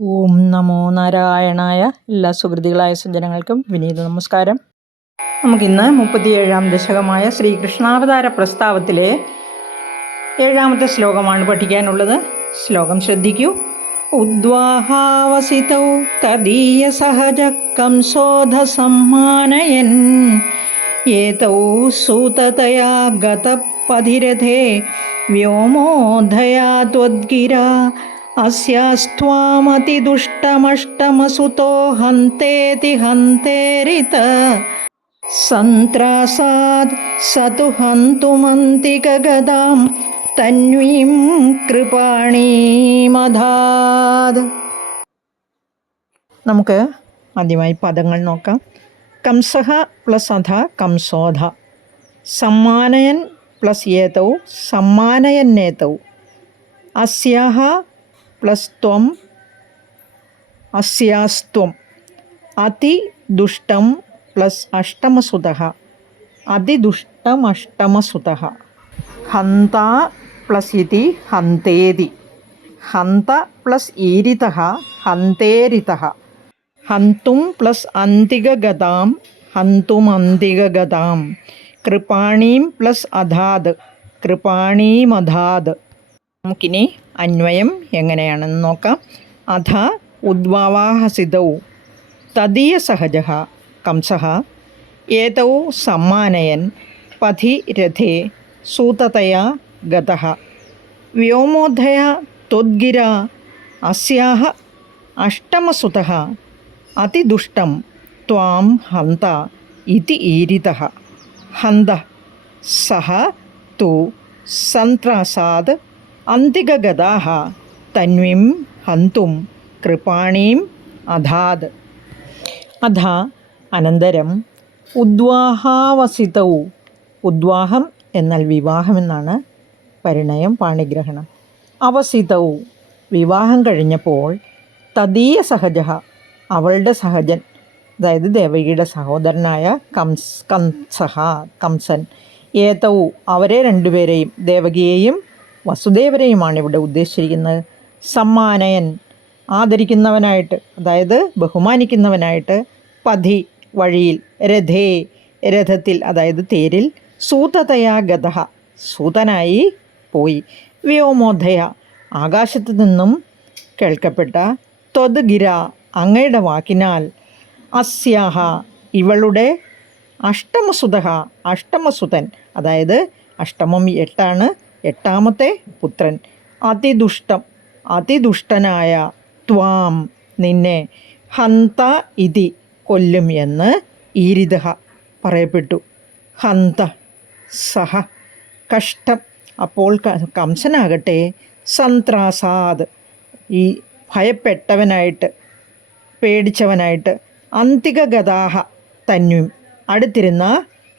ഓം നമോ നാരായണായ. എല്ലാ സുഹൃത്തുക്കളായ സജ്ജനങ്ങൾക്കും വിനീത നമസ്കാരം. നമുക്കിന്ന് 37-ാം ദശകമായ ശ്രീകൃഷ്ണാവതാര പ്രസ്താവത്തിലെ 7-ാമത്തെ ശ്ലോകമാണ് പഠിക്കാനുള്ളത്. ശ്ലോകം ശ്രദ്ധിക്കൂ. ഉദ്വാഹാവസിതൗ തദീയ സഹജ കംസോധ സമ്മാനയൻ ഏതൗ സൂതതയാ ഗതപതിരഥേ വ്യോമോധയാ ത്വദ്ഗിരാ അസ്യാസ്ത്വാമതിദുഷ്ടമഷ്ടമസുതോ ഹന്തേതി ഹന്തേരിത സന്ത്രാസാദ് സതു ഹന്തുമന്തികഗദാം തന്വീം കൃപാണീമധാത്. നമുക്ക് ആദ്യമായി പദങ്ങൾ നോക്കാം. കംസഹ പ്ലസ് അധ കംസോധ, സമ്മാനയൻ പ്ലസ് ഏതൗ സമ്മാനയന്നേതൗ, അസ്യാഹ പ്ലസ് ത്വം അസ്യാസ്ത്വം, അതിദുഷ്ടം പ്ലസ് അഷ്ടമസുതഃ അതിദുഷ്ടമഷ്ടമസുതഃ, ഹന്ത പ്ലസ് ഇതി ഹന്തേതി, ഹന്ത പ്ലസ് ഈരിതഃ ഹന്തേരിതഃ, ഹന്തും പ്ലസ് അന്തികഗതാം ഹന്തുമന്തികഗതാം, കൃപാണീം പ്ലസ് അധാത് കൃപാണീമധാത്. നമുക്കിനി അന്വയം എങ്ങനെയാണെന്ന് നോക്കാം. അധ ഉദ്വാവാഹസിതൗ തദീയ സഹജഃ കംസഃ ഏതൗ സമ്മാനയൻ പഥി രഥേ സൂതതയാ ഗതഃ വ്യോമോധയാ ത്വദ്ഗിരാ അസ്യാഹ അഷ്ടമസുതഃ അതിദുഷ്ടം ത്വാം ഹന്ത ഇതി ഈരിതഃ ഹന്ത സഹ തു സന്ത്രാസാദ് അന്തികഗതാഃ തന്വീം ഹന്തും കൃപാണീം അധാത്. അധ അനന്തരം ഉദ്വാഹാവസിതൗ, ഉദ്വാഹം എന്നാൽ വിവാഹമെന്നാണ് പരിണയം, പാണിഗ്രഹണം. അവസിതൗ വിവാഹം കഴിഞ്ഞപ്പോൾ, തദീയ സഹജഃ അവളുടെ സഹജൻ, അതായത് ദേവകിയുടെ സഹോദരനായ കംസൻ, ഏതൗ അവരെ രണ്ടുപേരെയും, ദേവകിയെയും വസുദേവരെയുമാണ് ഇവിടെ ഉദ്ദേശിച്ചിരിക്കുന്നത്, സമ്മാനയൻ ആദരിക്കുന്നവനായിട്ട്, അതായത് ബഹുമാനിക്കുന്നവനായിട്ട്, പഥി വഴിയിൽ, രഥേ രഥത്തിൽ, അതായത് തേരിൽ, സൂതതയാ ഗതഃ സൂതനായി പോയി, വ്യോമോധയ ആകാശത്തു നിന്നും കേൾക്കപ്പെട്ട, ത്വദ്ഗിര അങ്ങയുടെ വാക്കിനാൽ, അസ്യാഹ ഇവളുടെ, അഷ്ടമസുതഃ അഷ്ടമസുതൻ, അതായത് അഷ്ടമം 8 8ാമത്തെ പുത്രൻ, അതിദുഷ്ടം അതിദുഷ്ടനായ, ത്വാം നിന്നെ, ഹന്ത ഇതി കൊല്ലും എന്ന്, ഈരിതഃ പറയപ്പെട്ടു, ഹന്ത സഹ കഷ്ടം. അപ്പോൾ കംസനാകട്ടെ, സന്ത്രാസാദ് ഈ ഭയപ്പെട്ടവനായിട്ട്, പേടിച്ചവനായിട്ട്, അന്തികഗതാഹ തന്വി അടുത്തിരുന്ന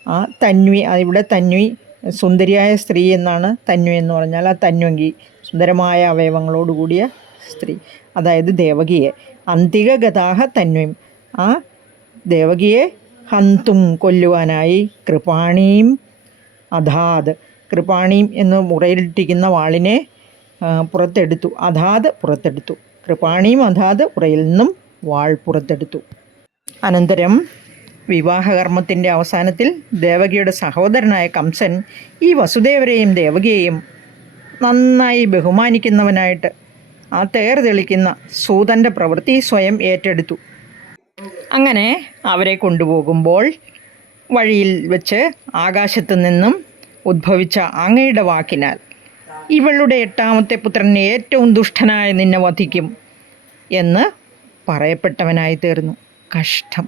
ആ തന്വി, ഇവിടെ തന്വി സുന്ദരിയായ സ്ത്രീ എന്നാണ് തന്വി എന്ന് പറഞ്ഞാൽ, ആ തന്വങ്കി സുന്ദരമായ അവയവങ്ങളോടുകൂടിയ സ്ത്രീ, അതായത് ദേവകിയെ, അന്തികഗതാഹ തന്വീം ആ ദേവകിയെ ഹന്തും കൊല്ലുവാനായി, കൃപാണീം അധാത് കൃപാണീം എന്ന് ഉറയിലിട്ടിരിക്കുന്ന വാളിനെ പുറത്തെടുത്തു, അധാത് പുറത്തെടുത്തു, കൃപാണീം അധാത് ഉറയിൽ നിന്നും വാൾ പുറത്തെടുത്തു. അനന്തരം വിവാഹകർമ്മത്തിൻ്റെ അവസാനത്തിൽ ദേവകിയുടെ സഹോദരനായ കംസൻ ഈ വസുദേവരെയും ദേവകിയെയും നന്നായി ബഹുമാനിക്കുന്നവനായിട്ട് ആ തേർ തെളിക്കുന്ന സൂതൻ്റെ പ്രവൃത്തി സ്വയം ഏറ്റെടുത്തു. അങ്ങനെ അവരെ കൊണ്ടുപോകുമ്പോൾ വഴിയിൽ വെച്ച് ആകാശത്തു നിന്നും ഉദ്ഭവിച്ച അങ്ങയുടെ വാക്കിനാൽ, ഇവളുടെ 8ാമത്തെ പുത്രൻ ഏറ്റവും ദുഷ്ടനായ നിന്നെ വധിക്കും എന്ന് പറയപ്പെട്ടവനായി തീർന്നു. കഷ്ടം.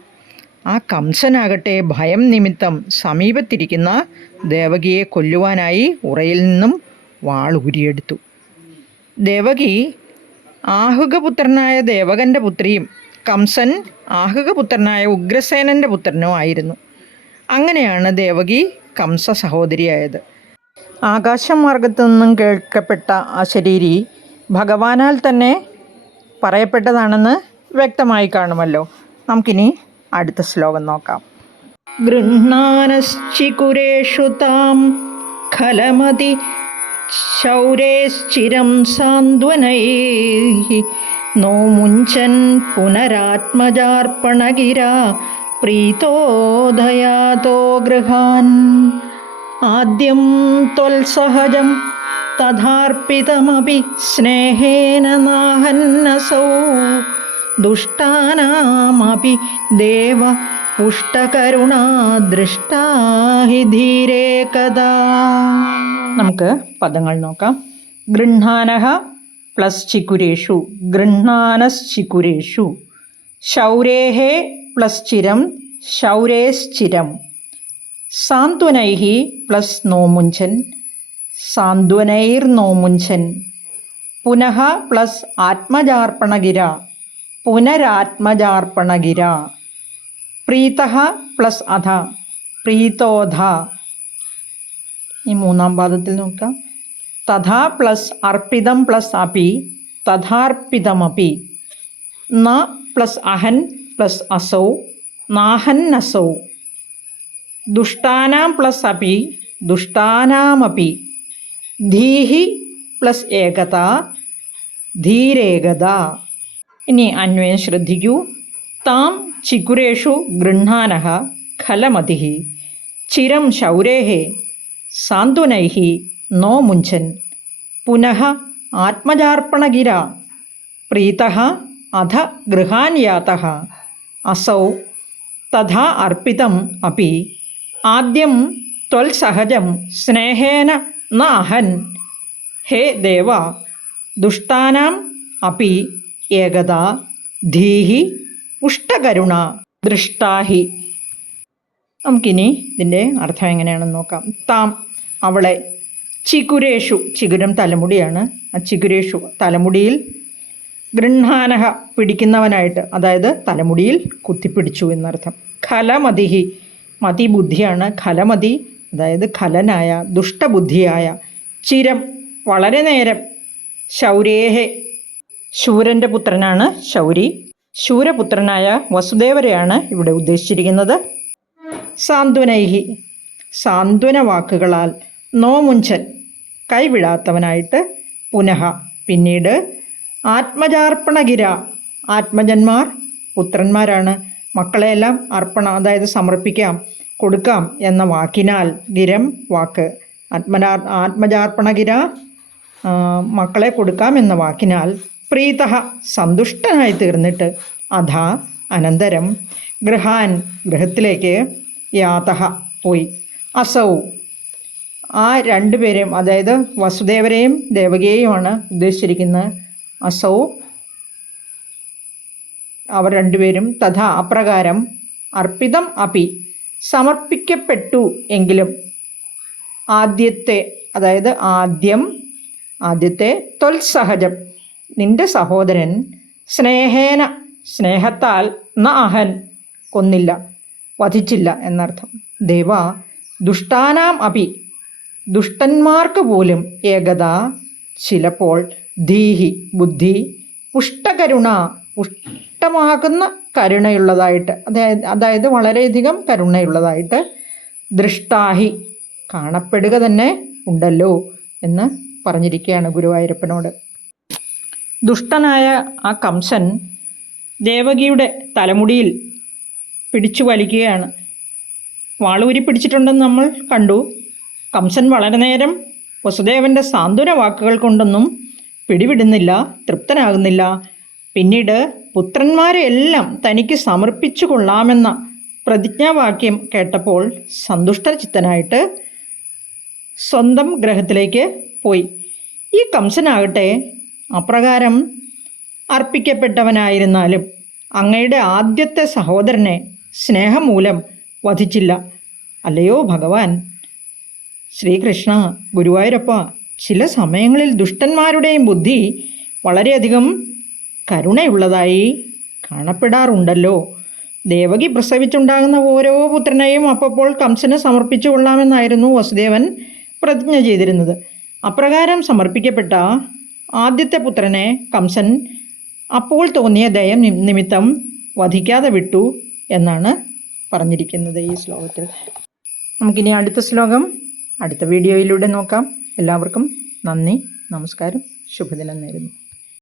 ആ കംസനാകട്ടെ ഭയം നിമിത്തം സമീപത്തിരിക്കുന്ന ദേവകിയെ കൊല്ലുവാനായി ഉറയിൽ നിന്നും വാൾ ഊരിയെടുത്തു. ദേവകി ആഹുകപുത്രനായ ദേവകൻ്റെ പുത്രിയും കംസൻ ആഹുകപുത്രനായ ഉഗ്രസേനൻ്റെ പുത്രനും ആയിരുന്നു. അങ്ങനെയാണ് ദേവകി കംസ സഹോദരിയായത്. ആകാശമാർഗത്തു നിന്നും കേൾക്കപ്പെട്ട അശരീരി ഭഗവാനാൽ തന്നെ പറയപ്പെട്ടതാണെന്ന് വ്യക്തമായി കാണുമല്ലോ. നമുക്കിനി അടുത്ത ശ്ലോകം നോക്കാം. ഗൃഹ്ണാനശ്ചികുരേഷു താം ഖലമതി ശൗരേശ്ചിരം സാന്ത്വനൈ നോമുഞ്ചൻ പുനരാത്മജാർപ്പണഗിരാ പ്രീതോദയാതോ ഗൃഹാൻ. ആദ്യം ത്വൽസഹജം തഥാർപ്പിതമപി സ്നേഹേന നാഹന്നസൗ ദുഷ്ടാനാമപി ദേവ പുഷ്ടകരുണാ ദൃഷ്ടാ ഹി ധീരേ കഥാ. നമുക്ക് പദങ്ങൾ നോക്കാം. ഗൃഹാനഃ പ്ലസ് ചിക്കുരേഷു, ഗൃഹാനശ്ചിക്കുരേഷു. ശൗരേഃ പ്ലസ് ചിരം, ശൗരേശ്ചിരം. സാന്ത്വനൈഃ പ്ലസ് നോമുഞ്ചൻ, സാന്ത്വനൈർനോമുഞ്ചൻ. പുനഃ പ്ലസ് ആത്മജാർപ്പണഗിര, പുനരാത്മജാർപ്പണഗിര. പ്രീതഃ പ്ലസ് അധ, പ്രീതോധ. ഈ മൂന്നാം പാദത്തിൽ നോക്കാം. തഥാ പ്ലസ് അർപ്പിതം പ്ലസ് അപി, തഥാർപ്പിതമപി. ന പ്ലസ് അഹൻ പ്ലസ് അസൗ, നാഹന്നസൗ. ദുഷ്ടാനാം പ്ലസ് അപി, ദുഷ്ടാനാമപി. ധീഹി പ്ലസ് ഏകത, ധീരേകത. ഇനി അന്വയം ശ്രദ്ധിക്കൂ. താം ചിക്കുരേഷു ഗൃഹാനഃ ഖലമതിഃ, ചിരം ശൗരേഃ സാന്ത്വനൈഃ നോ മുഞ്ചൻ. പുനഃ ആത്മജാർപ്പണഗിര, പ്രീതഃ അധ ഗൃഹാൻ യാതഃ. അസൗ തഥാ അർപ്പിതം അപി. ആദ്യം ത്വൽസഹജം സ്നേഹേന ന അഹൻ. ഹേ ദേവ ദുഷ്ടാനാം അപി ഏകദാ ധീഹി പുഷ്ടകരുണ ദൃഷ്ടാഹി. നമുക്കിനി ഇതിൻ്റെ അർത്ഥം എങ്ങനെയാണെന്ന് നോക്കാം. താം അവളെ, ചികുരേഷു, ചികുരം തലമുടിയാണ്, ആ ചികുരേഷു തലമുടിയിൽ, ഗൃഹാനഹ പിടിക്കുന്നവനായിട്ട്, അതായത് തലമുടിയിൽ കുത്തിപ്പിടിച്ചു എന്നർത്ഥം. ഖലമതിഹി, മതി ബുദ്ധിയാണ്, ഖലമതി അതായത് ഖലനായ ദുഷ്ടബുദ്ധിയായ. ചിരം വളരെ നേരം. ശൗരേഹെ ശൂരൻ്റെ പുത്രനാണ് ശൗരി. ശൂരപുത്രനായ വസുദേവരെയാണ് ഇവിടെ ഉദ്ദേശിച്ചിരിക്കുന്നത്. സാന്ത്വനൈഹി സാന്ത്വന വാക്കുകളാൽ. നോമുഞ്ചൻ കൈവിടാത്തവനായിട്ട്. പുനഃ പിന്നീട്. ആത്മജാർപ്പണഗിര ആത്മജന്മാർ പുത്രന്മാരാണ്. മക്കളെയെല്ലാം അർപ്പണ അതായത് സമർപ്പിക്കാം, കൊടുക്കാം എന്ന വാക്കിനാൽ. ഗിരം വാക്ക്. ആത്മജാർപ്പണഗിര മക്കളെ കൊടുക്കാം എന്ന വാക്കിനാൽ. പ്രീതഃ സന്തുഷ്ടനായി തീർന്നിട്ട്. അധ അനന്തരം. ഗൃഹാൻ ഗൃഹത്തിലേക്ക്. യാതഃ പോയി. അസൗ ആ രണ്ടുപേരെയും അതായത് വസുദേവരെയും ദേവകിയെയുമാണ് ഉദ്ദേശിച്ചിരിക്കുന്നത്. അസൗ അവർ രണ്ടുപേരും. തഥാ അപ്രകാരം. അർപ്പിതം അപി സമർപ്പിക്കപ്പെട്ടു എങ്കിലും. ആദ്യത്തെ അതായത് ആദ്യത്തെ ത്വൽസഹജം നിന്റെ സഹോദരൻ. സ്നേഹേന സ്നേഹത്താൽ. ന അഹൻ കൊന്നില്ല, വധിച്ചില്ല എന്നർത്ഥം. ദേവ ദുഷ്ടാനാം അപി ദുഷ്ടന്മാർക്ക് പോലും. ഏകത ചിലപ്പോൾ. ധീഹി ബുദ്ധി. പുഷ്ടകരുണ പുഷ്ടമാകുന്ന കരുണയുള്ളതായിട്ട്, അതായത് വളരെയധികം കരുണയുള്ളതായിട്ട്. ദൃഷ്ടാഹി കാണപ്പെടുക തന്നെ ഉണ്ടല്ലോ എന്ന് പറഞ്ഞിരിക്കുകയാണ് ഗുരുവായൂരപ്പനോട്. ദുഷ്ടനായ ആ കംസൻ ദേവകിയുടെ തലമുടിയിൽ പിടിച്ചു വലിക്കുകയാണ്. വാളൂരി പിടിച്ചിട്ടുണ്ടെന്ന് നമ്മൾ കണ്ടു. കംസൻ വളരെ നേരം വസുദേവൻ്റെ സാന്ത്വന വാക്കുകൾ കൊണ്ടൊന്നും പിടിവിടുന്നില്ല, തൃപ്തനാകുന്നില്ല. പിന്നീട് പുത്രന്മാരെ എല്ലാം തനിക്ക് സമർപ്പിച്ചു കൊള്ളാമെന്ന പ്രതിജ്ഞാവാക്യം കേട്ടപ്പോൾ സന്തുഷ്ടചിത്തനായിട്ട് സ്വന്തം ഗ്രഹത്തിലേക്ക് പോയി. ഈ കംസനാകട്ടെ അപ്രകാരം അർപ്പിക്കപ്പെട്ടവനായിരുന്നാലും അങ്ങയുടെ ആദ്യത്തെ സഹോദരനെ സ്നേഹം മൂലം വധിച്ചില്ല. അല്ലയോ ഭഗവാൻ ശ്രീകൃഷ്ണ, ഗുരുവായൂരപ്പ, ചില സമയങ്ങളിൽ ദുഷ്ടന്മാരുടെയും ബുദ്ധി വളരെയധികം കരുണയുള്ളതായി കാണപ്പെടാറുണ്ടല്ലോ. ദേവകി പ്രസവിച്ചുണ്ടാകുന്ന ഓരോ പുത്രനെയും അപ്പോൾ കംസന് സമർപ്പിച്ചു കൊള്ളാമെന്നായിരുന്നു വസുദേവൻ പ്രതിജ്ഞ ചെയ്തിരുന്നത്. അപ്രകാരം സമർപ്പിക്കപ്പെട്ട ആദ്യത്തെ പുത്രനെ കംസൻ അപ്പോൾ തോന്നിയ ദയ നിമിത്തം വധിക്കാതെ വിട്ടു എന്നാണ് പറഞ്ഞിരിക്കുന്നത് ഈ ശ്ലോകത്തിൽ. നമുക്കിനി അടുത്ത ശ്ലോകം അടുത്ത വീഡിയോയിലൂടെ നോക്കാം. എല്ലാവർക്കും നന്ദി, നമസ്കാരം, ശുഭദിനം നേരുന്നു.